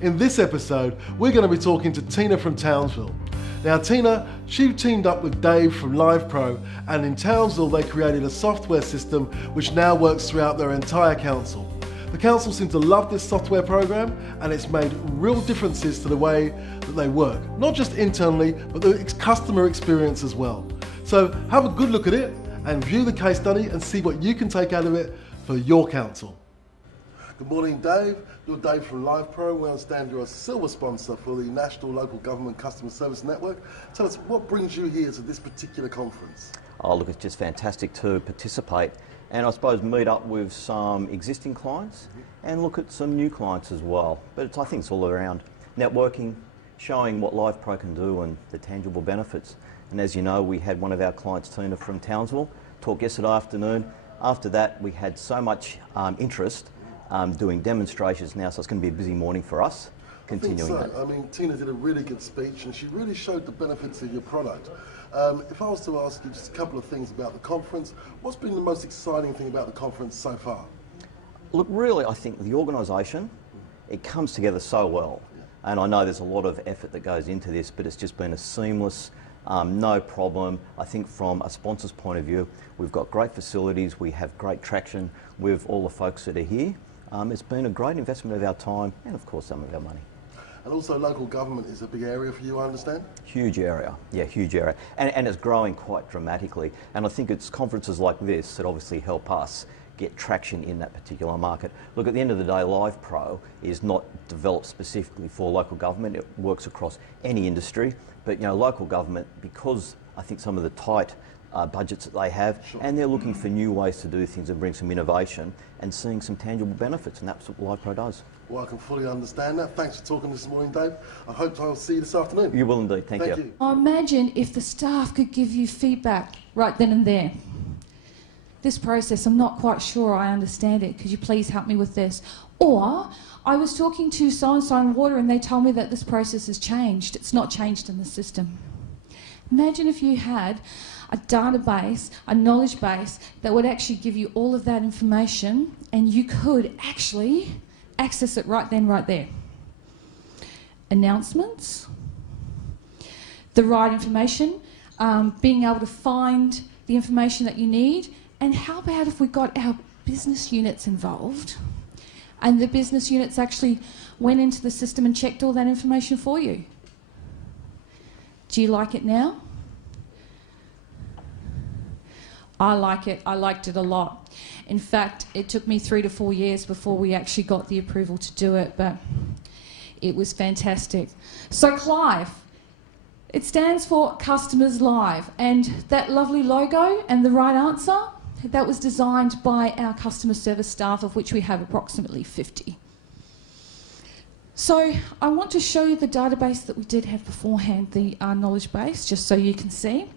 In this episode, we're going to be talking to Tina from Townsville. Now Tina, she teamed up with Dave from LivePro, and in Townsville they created a software system which now works throughout their entire council. The council seems to love this software program, and it's made real differences to the way that they work, not just internally, but the customer experience as well. So have a good look at it and view the case study and see what you can take out of it for your council. Good morning, Dave. You're Dave from LivePro. We understand you're a silver sponsor for the National Local Government Customer Service Network. Tell us, what brings you here to this particular conference? Oh, look, it's just fantastic to participate and I suppose meet up with some existing clients and look at some new clients as well. But I think it's all around networking, showing what LivePro can do and the tangible benefits. And as you know, we had one of our clients, Tina from Townsville, talk yesterday afternoon. After that, we had so much interest doing demonstrations now, so it's going to be a busy morning for us. Continuing I think so. I mean, Tina did a really good speech and she really showed the benefits of your product. If I was to ask you just a couple of things about the conference, what's been the most exciting thing about the conference so far? Look, really, I think the organisation, it comes together so well. Yeah. And I know there's a lot of effort that goes into this, but it's just been a seamless, no problem. I think from a sponsor's point of view, we've got great facilities, we have great traction with all the folks that are here. It's been a great investment of our time and of course some of our money. And also local government is a big area for you, I understand? Huge area, yeah, huge area. And it's growing quite dramatically. And I think it's conferences like this that obviously help us get traction in that particular market. Look, at the end of the day, LivePro is not developed specifically for local government. It works across any industry. But you know, local government, because I think some of the tight budgets that they have, sure, and they're looking for new ways to do things and bring some innovation and seeing some tangible benefits, and that's what LivePro does. Well, I can fully understand that. Thanks for talking this morning, Dave. I hope I'll see you this afternoon. You will indeed. Thank you. Imagine if the staff could give you feedback right then and there. This process, I'm not quite sure I understand it. Could you please help me with this? Or, I was talking to so-and-so in water and they told me that this process has changed. It's not changed in the system. Imagine if you had a database, a knowledge base that would actually give you all of that information and you could actually access it right then, right there. Announcements, the right information, being able to find the information that you need, and how about if we got our business units involved and the business units actually went into the system and checked all that information for you? Do you like it now? I like it. I liked it a lot. In fact, it took me 3 to 4 years before we actually got the approval to do it, but it was fantastic. So Clive, it stands for Customers Live, and that lovely logo and the right answer, that was designed by our customer service staff, of which we have approximately 50. So I want to show you the database that we did have beforehand, the knowledge base, just so you can see.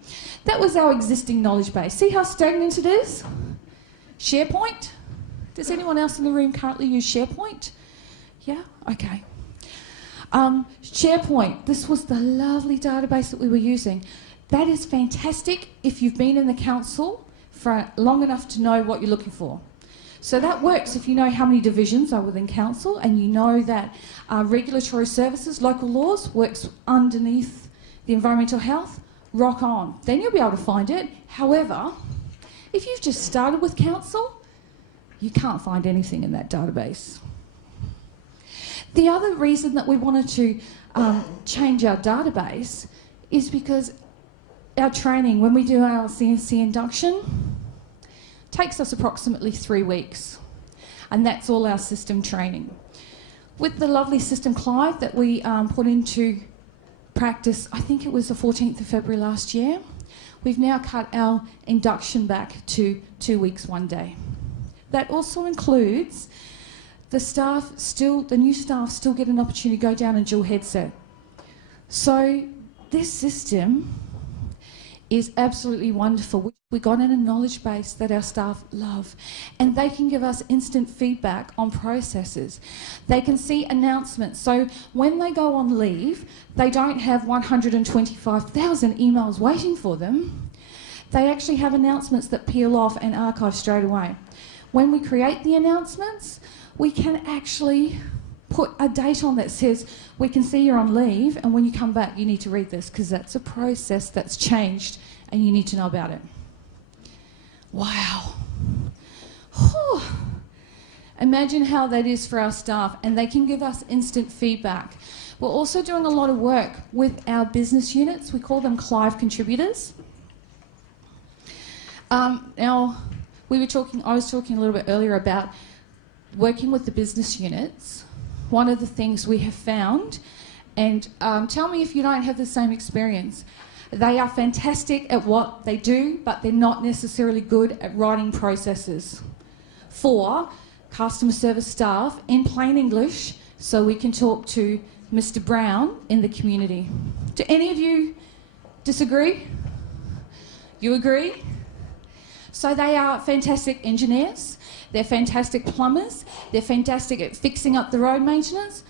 That was our existing knowledge base. See how stagnant it is? SharePoint? Does anyone else in the room currently use SharePoint? Yeah? Okay. SharePoint, this was the lovely database that we were using. That is fantastic if you've been in the council for long enough to know what you're looking for. So that works if you know how many divisions are within council and you know that regulatory services, local laws, works underneath the environmental health, rock on. Then you'll be able to find it. However, if you've just started with council, you can't find anything in that database. The other reason that we wanted to change our database is because our training, when we do our CNC induction, takes us approximately 3 weeks, and that's all our system training. With the lovely system, Clive, that we put into practice, I think it was the 14th of February last year, we've now cut our induction back to 2 weeks, 1 day. That also includes the new staff still get an opportunity to go down and dual headset. So this system is absolutely wonderful. We got in a knowledge base that our staff love, and they can give us instant feedback on processes. They can see announcements, so when they go on leave, they don't have 125,000 emails waiting for them. They actually have announcements that peel off and archive straight away. When we create the announcements, we can actually put a date on that says, we can see you're on leave, and when you come back, you need to read this, because that's a process that's changed, and you need to know about it. Wow. Whew. Imagine how that is for our staff, and they can give us instant feedback. We're also doing a lot of work with our business units. We call them Clive contributors. Now, I was talking a little bit earlier about working with the business units. One of the things we have found, and tell me if you don't have the same experience, they are fantastic at what they do, but they're not necessarily good at writing processes for customer service staff in plain English, so we can talk to Mr. Brown in the community. Do any of you disagree? You agree? So they are fantastic engineers, they're fantastic plumbers, they're fantastic at fixing up the road maintenance.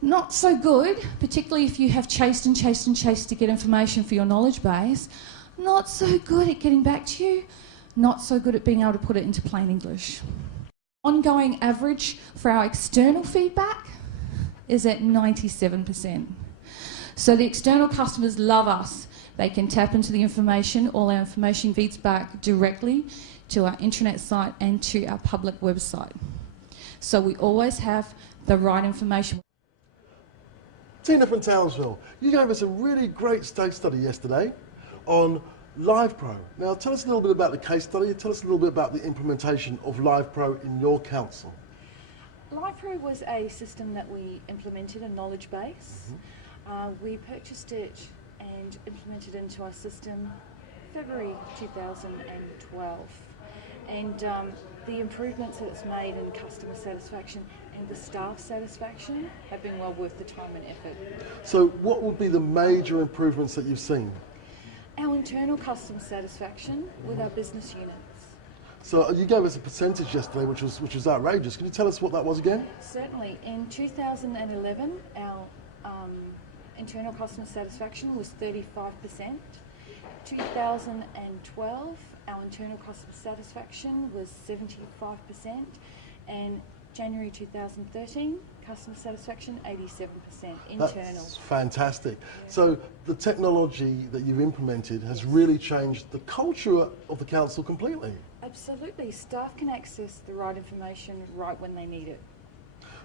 Not so good, particularly if you have chased and chased and chased to get information for your knowledge base. Not so good at getting back to you, not so good at being able to put it into plain English. Ongoing average for our external feedback is at 97%. So the external customers love us. They can tap into the information. All our information feeds back directly to our intranet site and to our public website. So we always have the right information. Tina from Townsville, you gave us a really great case study yesterday on LivePro. Now tell us a little bit about the case study, tell us a little bit about the implementation of LivePro in your council. LivePro was a system that we implemented, a knowledge base. We purchased it and implemented into our system February 2012. And the improvements that it's made in customer satisfaction and the staff satisfaction have been well worth the time and effort. So what would be the major improvements that you've seen? Our internal customer satisfaction with our business units. So you gave us a percentage yesterday which was outrageous. Can you tell us what that was again? Certainly. In 2011, our internal customer satisfaction was 35%. 2012, our internal customer satisfaction was 75%, and January 2013, customer satisfaction 87% internal. That's fantastic. So the technology that you've implemented has really changed the culture of the council completely. Absolutely. Staff can access the right information right when they need it.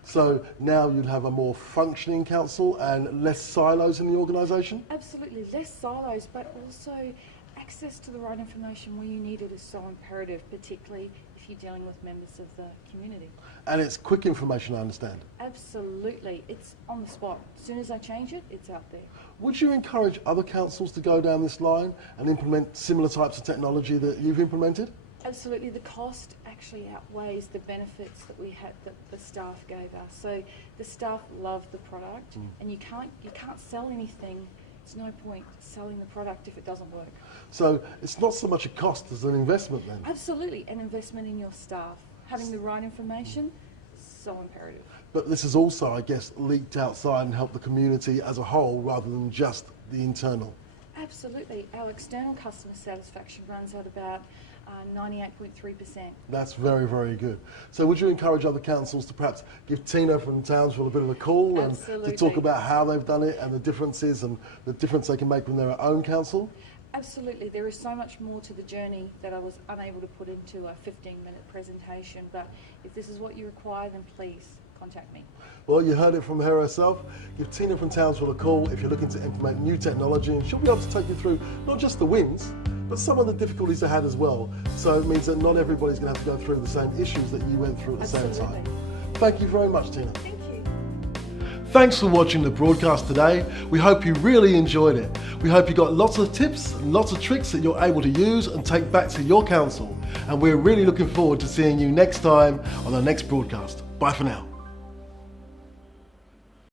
So now you'd have a more functioning council and less silos in the organisation? Absolutely. Less silos, but also access to the right information when you need it is so imperative, particularly if you're dealing with members of the community. And it's quick information, I understand. Absolutely. It's on the spot. As soon as I change it, it's out there. Would you encourage other councils to go down this line and implement similar types of technology that you've implemented? Absolutely. The cost actually outweighs the benefits that we had, that the staff gave us. So the staff love the product, and you can't sell anything. There's no point selling the product if it doesn't work. So it's not so much a cost as an investment then? Absolutely, an investment in your staff. Having the right information, so imperative. But this is also, I guess, leaked outside and helped the community as a whole rather than just the internal. Absolutely. Our external customer satisfaction runs at about 98.3%. That's very, very good. So would you encourage other councils to perhaps give Tina from Townsville a bit of a call and to talk about how they've done it and the differences and the difference they can make in their own council? Absolutely. There is so much more to the journey that I was unable to put into a 15-minute presentation, but if this is what you require, then please contact me. Well, you heard it from her herself. Give Tina from Townsville a call if you're looking to implement new technology, and she'll be able to take you through not just the wins, but some of the difficulties they had as well. So it means that not everybody's going to have to go through the same issues that you went through at the same time. Thank you very much, Tina. Thank you. Thanks for watching the broadcast today. We hope you really enjoyed it. We hope you got lots of tips and lots of tricks that you're able to use and take back to your council. And we're really looking forward to seeing you next time on the next broadcast. Bye for now.